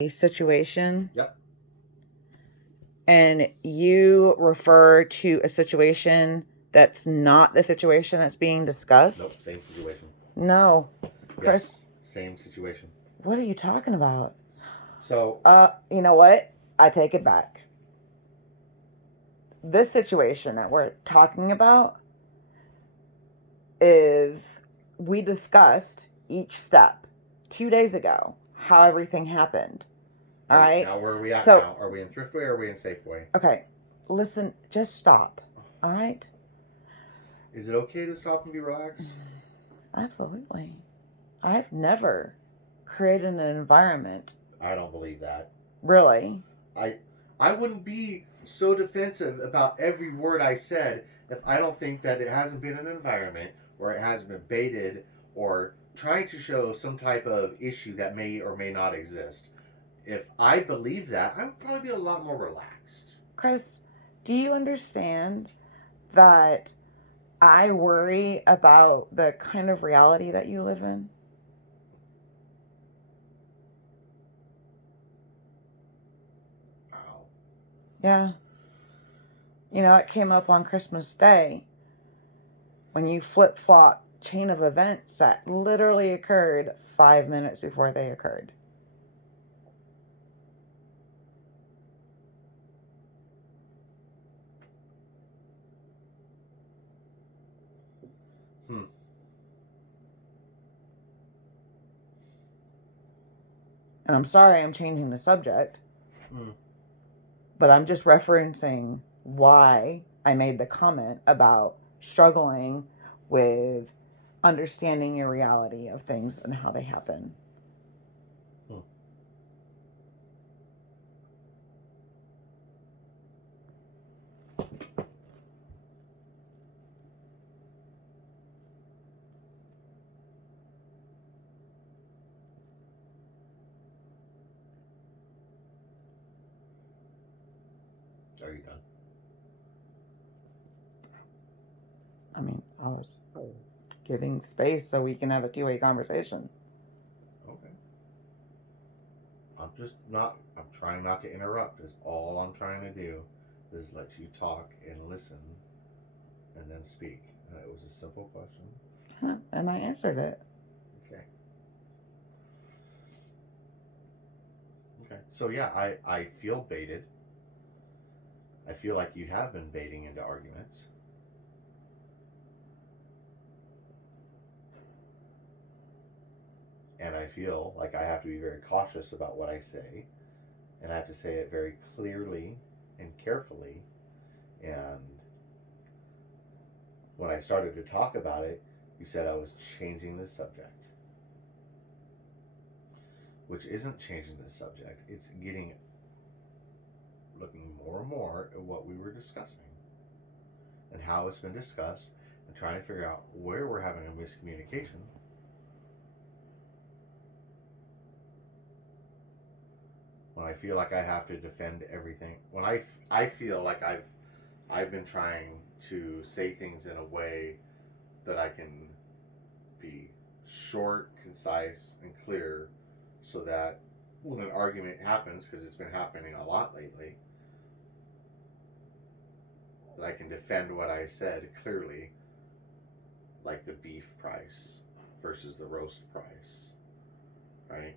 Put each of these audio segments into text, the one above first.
a situation Yep. and you refer to a situation that's not the situation that's being discussed? Nope. Same situation. No. Chris, Yes. Same situation. what are you talking about? So, You know what? I take it back. This situation that we're talking about is we discussed each step 2 days ago, how everything happened. All right. Now where are we at So- now? Are we in Thriftway or are we in Safeway? Okay. Listen, just stop. All right. Is it okay to stop and be relaxed? Absolutely. I've never created an environment. I don't believe that. Really? I wouldn't be so defensive about every word I said if I don't think that it hasn't been an environment where it has been baited or trying to show some type of issue that may or may not exist. If I believe that, I would probably be a lot more relaxed. Chris, do you understand that I worry about the kind of reality that you live in? Wow. Yeah. You know, it came up on Christmas Day when you flip flop chain of events that literally occurred 5 minutes before they occurred. Hmm. And I'm sorry I'm changing the subject, Hmm. but I'm just referencing why I made the comment about struggling with understanding your reality of things and how they happen. Hmm. Are you done? I mean, I was giving space so we can have a two-way conversation. Okay. I'm trying not to interrupt. Is all I'm trying to do is let you talk and listen and then speak. It was a simple question. And I answered it. Okay. Okay. So yeah, I feel baited. I feel like you have been baiting into arguments. And I feel like I have to be very cautious about what I say. And I have to say it very clearly and carefully. And when I started to talk about it, you said I was changing the subject, which isn't changing the subject. It's looking more and more at what we were discussing and how it's been discussed and trying to figure out where we're having a miscommunication. When I feel like I have to defend everything, when I feel like I've been trying to say things in a way that I can be short, concise, and clear so that when an argument happens, because it's been happening a lot lately, that I can defend what I said clearly, like the beef price versus the roast price, right?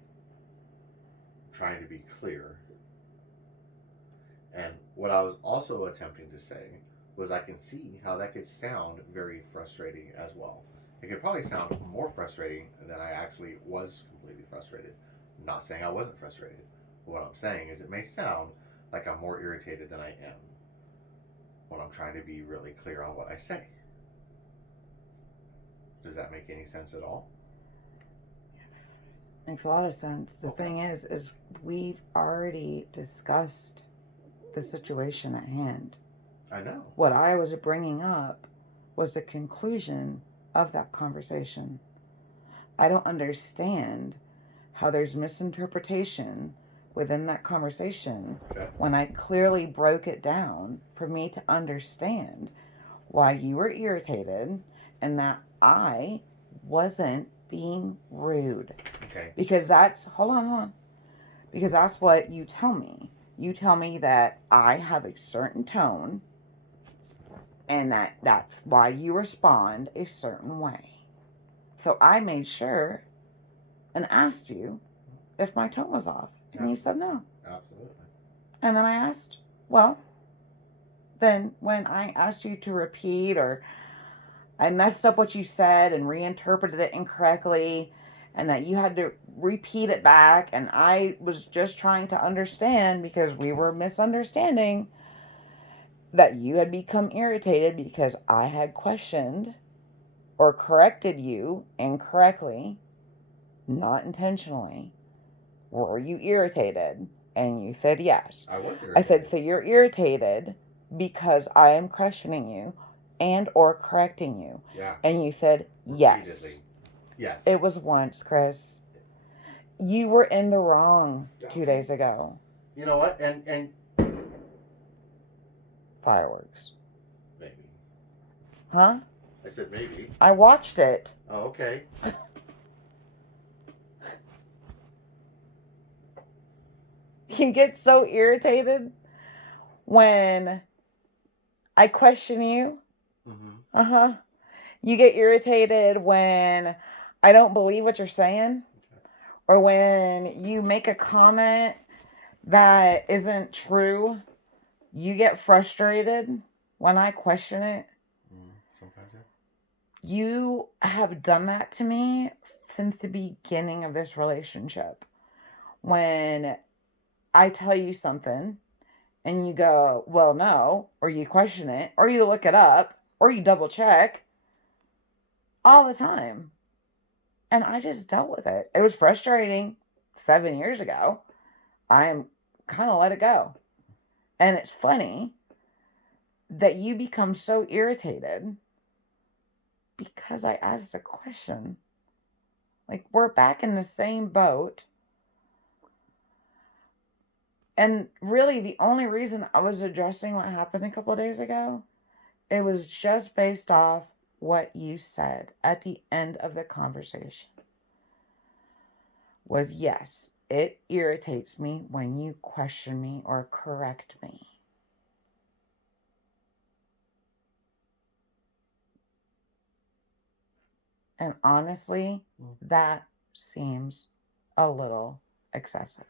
Trying to be clear. And what I was also attempting to say was I can see how that could sound very frustrating as well. It could probably sound more frustrating than I actually was completely frustrated. I'm not saying I wasn't frustrated. What I'm saying is it may sound like I'm more irritated than I am when I'm trying to be really clear on what I say. Does that make any sense at all? Yes. Makes a lot of sense. The Okay. thing is we've already discussed the situation at hand. I know. What I was bringing up was the conclusion of that conversation. I don't understand how there's misinterpretation within that conversation Okay. when I clearly broke it down for me to understand why you were irritated and that I wasn't being rude. Okay. Because that's, hold on. Because that's what you tell me. You tell me that I have a certain tone and that's why you respond a certain way. So I made sure and asked you if my tone was off. And you said no. Absolutely. And then I asked, well, then when I asked you to repeat or I messed up what you said and reinterpreted it incorrectly and that you had to repeat it back and I was just trying to understand because we were misunderstanding that you had become irritated because I had questioned or corrected you incorrectly, not intentionally. Were you irritated? And you said yes. I was irritated. I said, so you're irritated because I am questioning you and or correcting you. Yeah. And you said yes. Repeatedly. Yes. It was once, Chris. You were in the wrong 2 days ago. You know what? And Fireworks. maybe. Huh? I said maybe. I watched it. Oh, okay. You get so irritated when I question you. Mm-hmm. You get irritated when I don't believe what you're saying. Okay. Or when you make a comment that isn't true. You get frustrated when I question it. Sometimes, yeah. You have done that to me since the beginning of this relationship. When I tell you something and you go, well, no, or you question it, or you look it up, or you double check all the time. And I just dealt with it. It was frustrating 7 years ago. I'm kind of let it go. And it's funny that you become so irritated because I asked a question. Like, we're back in the same boat. And really, the only reason I was addressing what happened a couple of days ago, it was just based off what you said at the end of the conversation. Was yes, it irritates me when you question me or correct me. And honestly, that seems a little excessive.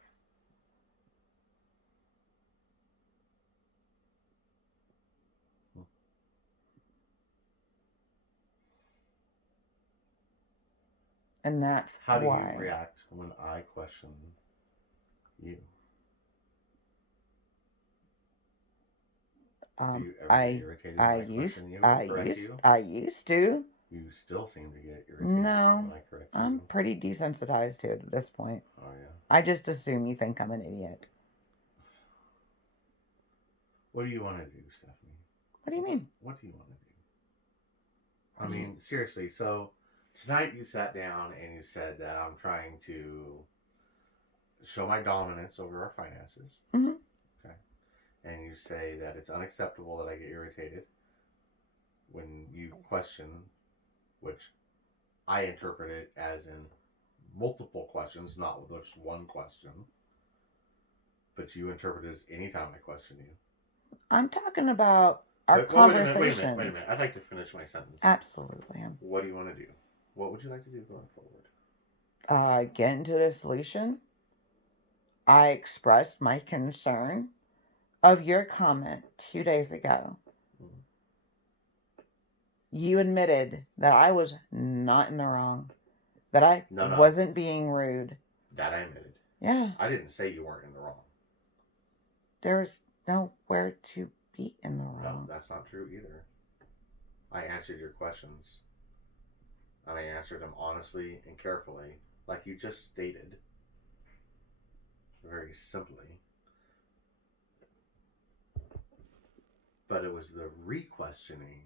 And that's How do why. you react when I question you? Do you ever get irritated when I question you or correct you? I used to. You still seem to get irritated No, when I correct you. I'm pretty desensitized to it at this point. Oh, yeah. I just assume you think I'm an idiot. What do you want to do, Stephanie? What do you mean? What do you want to do? I mean, seriously, so tonight you sat down and you said that I'm trying to show my dominance over our finances. Mm-hmm. Okay. And you say that it's unacceptable that I get irritated when you question, which I interpret it as in multiple questions, not just one question. But you interpret it as anytime I question you. I'm talking about our conversation. Wait a minute. I'd like to finish my sentence. Absolutely. What do you want to do? What would you like to do going forward? Get into the solution. I expressed my concern of your comment 2 days ago. Mm-hmm. You admitted that I was not in the wrong. That I wasn't being rude. That I admitted. Yeah. I didn't say you weren't in the wrong. There's nowhere to be in the wrong. No, that's not true either. I answered your questions. And I answered them honestly and carefully, like you just stated. Very simply. But it was the re-questioning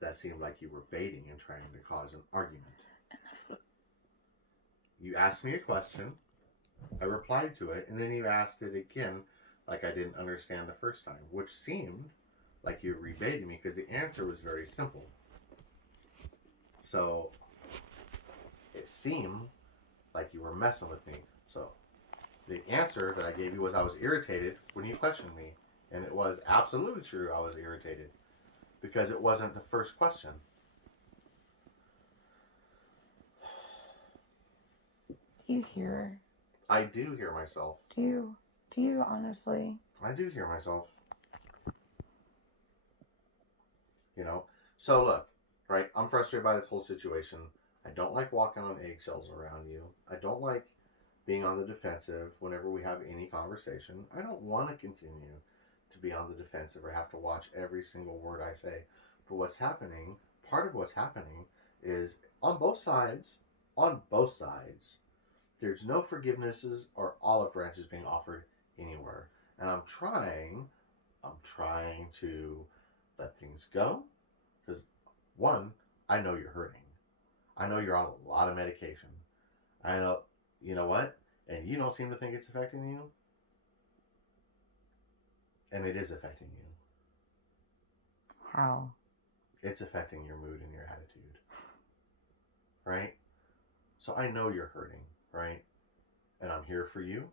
that seemed like you were baiting and trying to cause an argument. You asked me a question, I replied to it, and then you asked it again like I didn't understand the first time, which seemed like you were rebaiting me because the answer was very simple. So it seemed like you were messing with me. So The answer that I gave you was I was irritated when you questioned me. And it was absolutely true I was irritated. Because it wasn't the first question. Do you hear? I do hear myself. Do you honestly? I do hear myself. You know? So look, right? I'm frustrated by this whole situation. I don't like walking on eggshells around you. I don't like being on the defensive whenever we have any conversation. I don't want to continue to be on the defensive or have to watch every single word I say. But what's happening, part of what's happening is on both sides, there's no forgivenesses or olive branches being offered anywhere. And I'm trying to let things go because one, I know you're hurting. I know you're on a lot of medication. I know, you know what? And you don't seem to think it's affecting you, and it is affecting you. How? It's affecting your mood and your attitude, right? So I know you're hurting, right? And I'm here for you.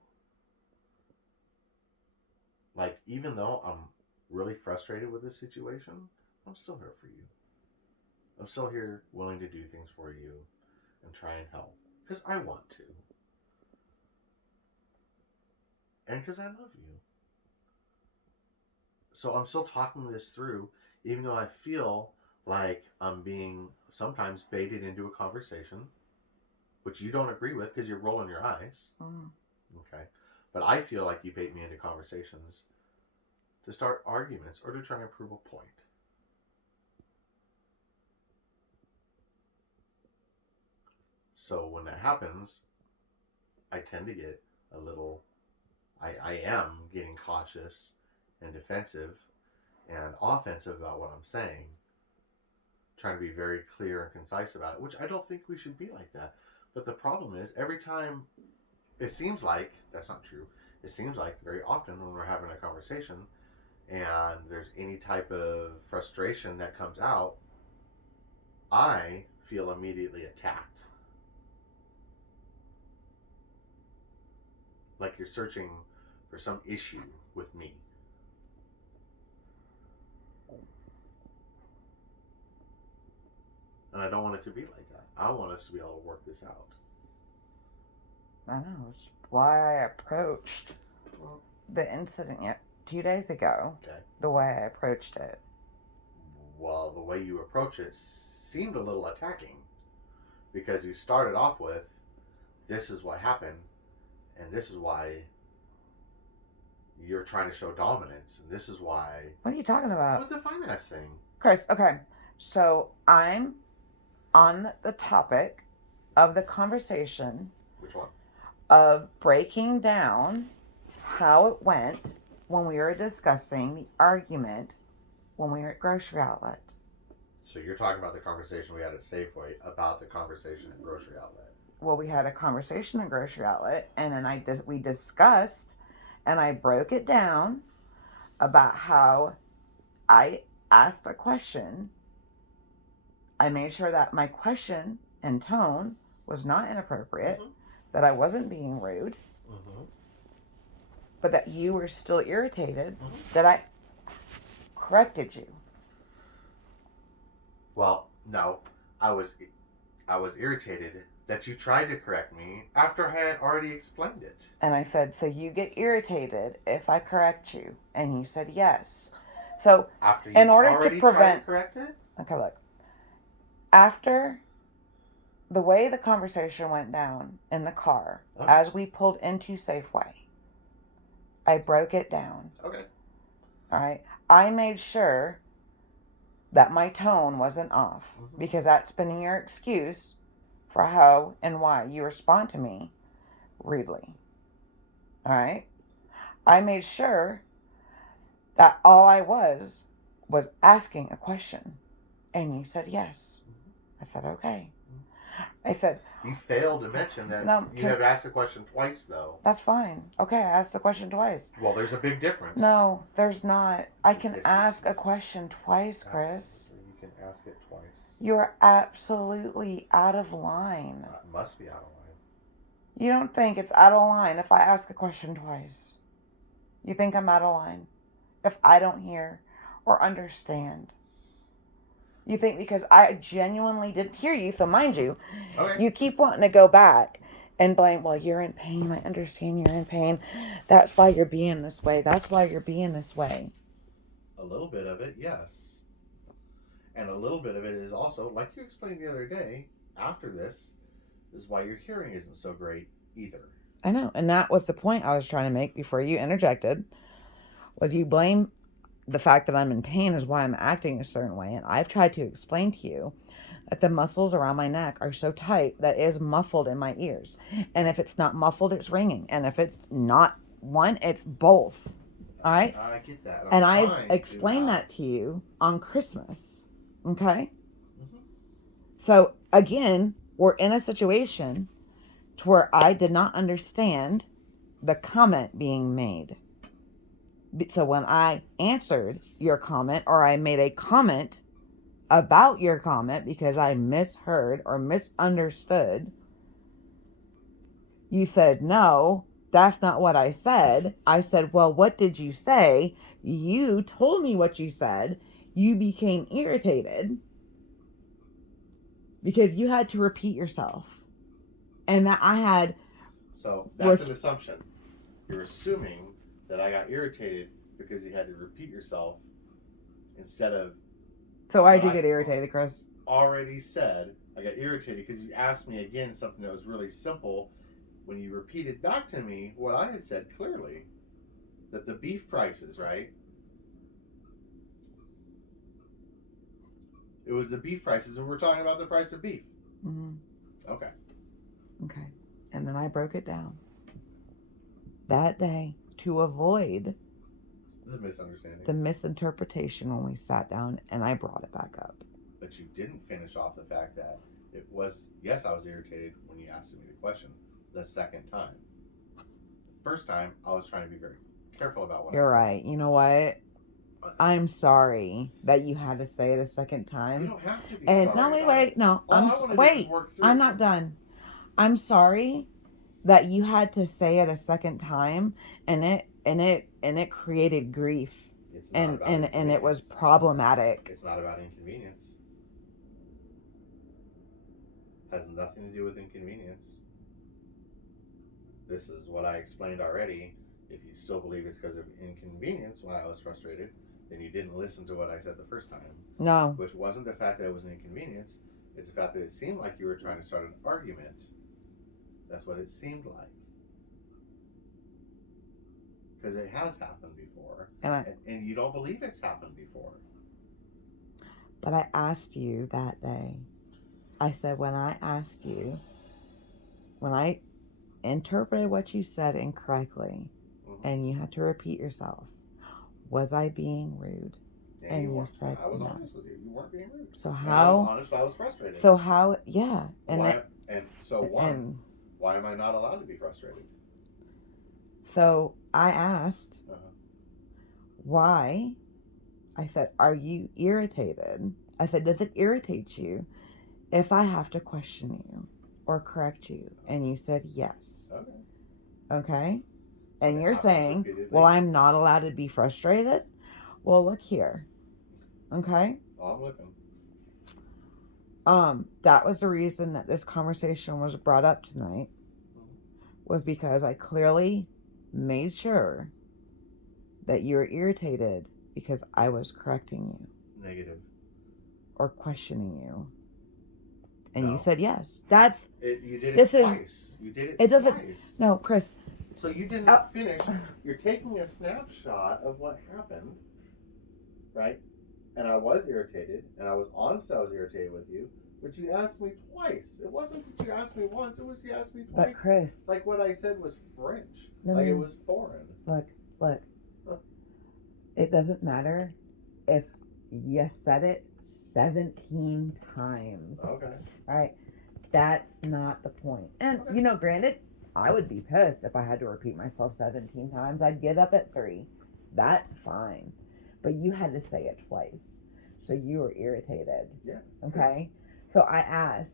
Like, even though I'm really frustrated with this situation, I'm still here for you. I'm still here willing to do things for you and try and help. Because I want to. And because I love you. So I'm still talking this through, even though I feel like I'm being sometimes baited into a conversation, which you don't agree with because you're rolling your eyes. Okay. But I feel like you bait me into conversations to start arguments or to try and prove a point. So when that happens, I tend to get a little, I am getting cautious and defensive and offensive about what I'm saying, trying to be very clear and concise about it, which I don't think we should be like that. But the problem is, every time, it seems like, that's not true, it seems like very often when we're having a conversation and there's any type of frustration that comes out, I feel immediately attacked. Like you're searching for some issue with me. And I don't want it to be like that. I want us to be able to work this out. I know. It's why I approached the incident 2 days ago. Okay. The way I approached it. Well, the way you approach it seemed a little attacking. Because you started off with, this is what happened, and this is why you're trying to show dominance, and this is why. What are you talking about? With the finance thing. Chris, okay. So I'm on the topic of the conversation. Which one? Of breaking down how it went when we were discussing the argument when we were at grocery outlet. So you're talking about the conversation we had at Safeway about the conversation at grocery outlet. Well, we had a conversation at grocery outlet, and then we discussed, and I broke it down about how I asked a question. I made sure that my question and tone was not inappropriate, that I wasn't being rude, but that you were still irritated, that I corrected you. Well, no, I was irritated that you tried to correct me after I had already explained it. And I said, so you get irritated if I correct you? And you said yes. So after you in order already to prevent, tried to correct it? Okay, look. After the way the conversation went down in the car, as we pulled into Safeway, I broke it down. Okay. All right. I made sure that my tone wasn't off, because that's been your excuse for how and why you respond to me rudely. All right. I made sure that all I was asking a question, and you said yes. I said okay. I said, you failed to mention that you had asked the question twice, though. That's fine. Okay, I asked the question twice. Well, there's a big difference. No, there's not. I can ask a question twice, Chris. Absolutely. You can ask it twice. You're absolutely out of line. It must be out of line. You don't think it's out of line if I ask a question twice? You think I'm out of line if I don't hear or understand? You think because I genuinely didn't hear you, so mind you, Okay. you keep wanting to go back and blame, well, you're in pain. I understand you're in pain. That's why you're being this way. That's why you're being this way. A little bit of it, yes. And a little bit of it is also, like you explained the other day, after this, is why your hearing isn't so great either. I know. And that was the point I was trying to make before you interjected. Was you blame the fact that I'm in pain is why I'm acting a certain way. And I've tried to explain to you that the muscles around my neck are so tight that it is muffled in my ears. And if it's not muffled, it's ringing. And if it's not one, it's both. All right? I get that. And I've explained that to you on Christmas. Okay? Mm-hmm. So again, we're in a situation to where I did not understand the comment being made. So when I answered your comment or I made a comment about your comment because I misheard or misunderstood, you said, no, that's not what I said. I said, well, what did you say? You told me what you said. You became irritated because you had to repeat yourself. And that I had. So that's an assumption. You're assuming that I got irritated because you had to repeat yourself instead of. So why'd you get irritated, Chris? Already said I got irritated because you asked me again something that was really simple when you repeated back to me what I had said clearly, that the beef prices, right? It was the beef prices, and we're talking about the price of beef. Mm-hmm. Okay. Okay. And then I broke it down that day to avoid the misunderstanding, the misinterpretation when we sat down and I brought it back up. But you didn't finish off the fact that it was, yes, I was irritated when you asked me the question the second time. The first time, I was trying to be very careful about what You're I said. right. You know what? I'm sorry that you had to say it a second time. You don't have to be and sorry. No, wait. No, I'm not done. I'm sorry that you had to say it a second time, and it created grief, and it was problematic. It's not about inconvenience. Has nothing to do with inconvenience. This is what I explained already. If you still believe it's because of inconvenience why I was frustrated, then you didn't listen to what I said the first time. No. Which wasn't the fact that it was an inconvenience. It's the fact that it seemed like you were trying to start an argument. That's what it seemed like. Because it has happened before. And you don't believe it's happened before. But I asked you that day. I said, when I interpreted what you said incorrectly, and you had to repeat yourself, was I being rude? And you said I was no. Honest with you. You weren't being rude. So how? I was honest. I was frustrated. So how? Yeah. Why am I not allowed to be frustrated? So I asked why. I said, are you irritated? I said, does it irritate you if I have to question you or correct you? And you said yes. Okay. And you're saying, well, I'm not allowed to be frustrated? Well, look here. Okay? I'm looking. That was the reason that this conversation was brought up tonight, was because I clearly made sure that you were irritated because I was correcting you. Negative. Or questioning you. And No. You said yes. You did it twice. You did it doesn't. Twice. No, Chris. So you didn't finish. You're taking a snapshot of what happened, right? And I was irritated, and I was honest I was irritated with you, but you asked me twice. It wasn't that you asked me once, it was you asked me twice. But Chris. Like what I said was French. No, it was foreign. Look. It doesn't matter if you said it 17 times. Okay. All right. That's not the point. And, granted, I would be pissed if I had to repeat myself 17 times. I'd give up at 3. That's fine. But you had to say it twice. So you were irritated. Yeah. Okay? So I asked,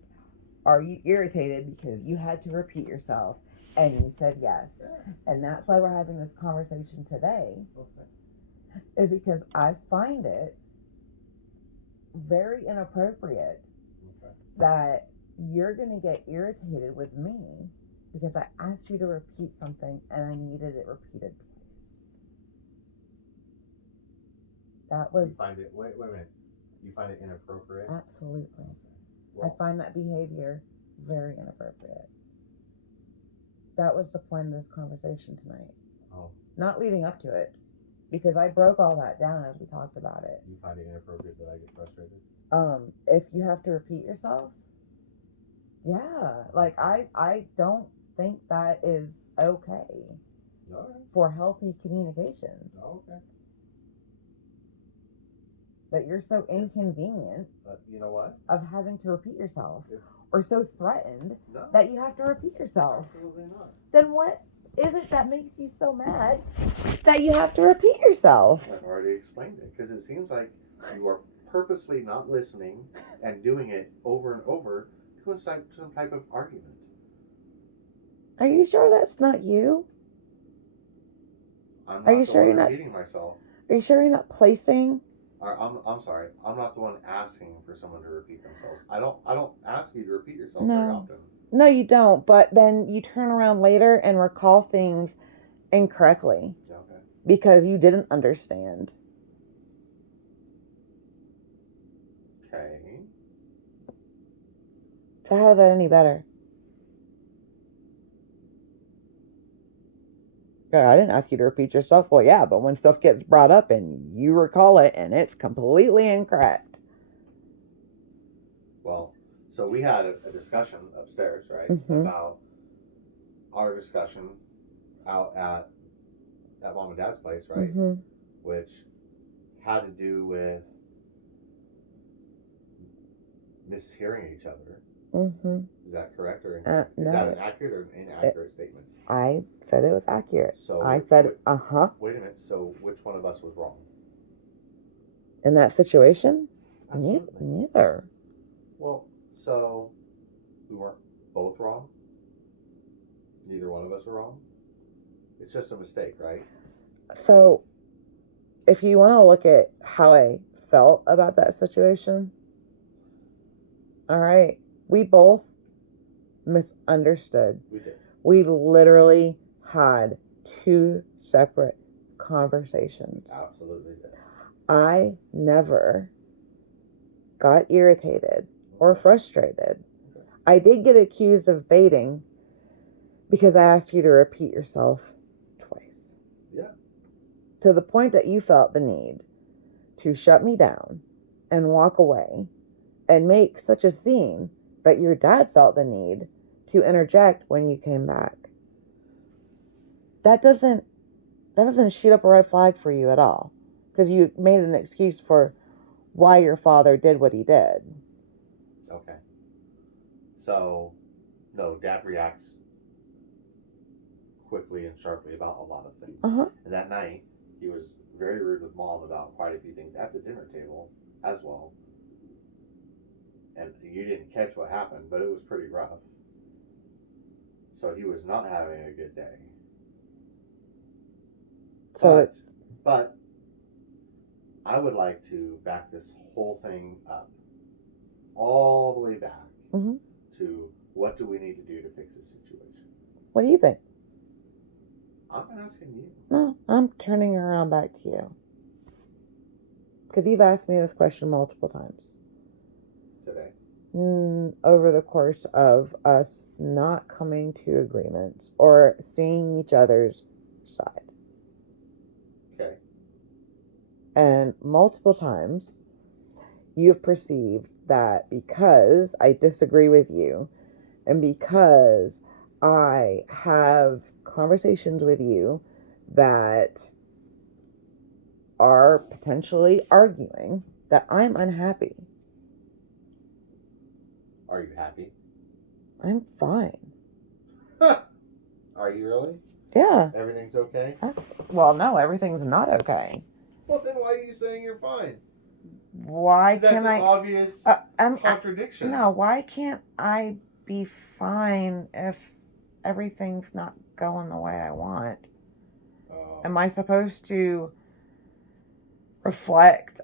are you irritated because you had to repeat yourself And you said yes. Yeah. And that's why we're having this conversation today, Okay. is because I find it very inappropriate Okay. that you're going to get irritated with me because I asked you to repeat something and I needed it repeated twice. That was You find it, wait a minute. You find it inappropriate? absolutely. Well, I find that behavior very inappropriate. That was the point of this conversation tonight. oh, Not leading up to it, because I broke all that down as we talked about it. you find it inappropriate that I get frustrated? If you have to repeat yourself, yeah, like I don't think that is okay No. for healthy communication. Okay. That you're so inconvenient But you know what? of having to repeat yourself, Yeah. or so threatened No. that you have to repeat yourself. Absolutely not. Then what is it that makes you so mad that you have to repeat yourself? I've already explained it because it seems like you are purposely not listening and doing it over and over to incite some type of argument. Are you sure that's not you? I'm Are not you the sure one you're not- repeating myself. Are you sure you're not placing? I'm sorry. I'm not the one asking for someone to repeat themselves. I don't ask you to repeat yourself No. very often. No, you don't. But then you turn around later and recall things incorrectly Okay. because you didn't understand. Okay. So how is that any better? Yeah, I didn't ask you to repeat yourself. Well, yeah, but when stuff gets brought up and you recall it and it's completely incorrect. Well, so we had a discussion upstairs, right, Mhm. about our discussion out at Mom and Dad's place, right, Mm-hmm. which had to do with mishearing each other. Mm-hmm. Is that correct or incorrect? Is no. that an accurate or an inaccurate statement? I said it was accurate. So I said, uh-huh. Wait a minute. So which one of us was wrong? In that situation? Absolutely. Neither. Well, so we weren't both wrong. Neither one of us were wrong. It's just a mistake, right? So, if you want to look at how I felt about that situation, all right, we both misunderstood. We did. We literally had two separate conversations. Absolutely did. I never got irritated or frustrated. Okay. I did get accused of baiting because I asked you to repeat yourself twice. Yeah. To the point that you felt the need to shut me down and walk away and make such a scene that your dad felt the need to interject when you came back. That doesn't shoot up a red flag for you at all, because you made an excuse for why your father did what he did. Okay. So, no, Dad reacts quickly and sharply about a lot of things. Uh-huh. And that night, he was very rude with Mom about quite a few things at the dinner table as well. And you didn't catch what happened, but it was pretty rough. So he was not having a good day. So But I would like to back this whole thing up all the way back Mm-hmm. to what do we need to do to fix this situation. What do you think? I'm asking you. No, I'm turning around back to you, because you've asked me this question multiple times Today. over the course of us not coming to agreements or seeing each other's side. Okay. And multiple times you've perceived that because I disagree with you and because I have conversations with you that are potentially arguing, that I'm unhappy. Are you happy? I'm fine. Are you really? Yeah. Everything's okay? Well, no, everything's not okay. Well, then why are you saying you're fine? Why That's can an I? obvious I'm contradiction. no, why can't I be fine if everything's not going the way I want? Oh. Am I supposed to reflect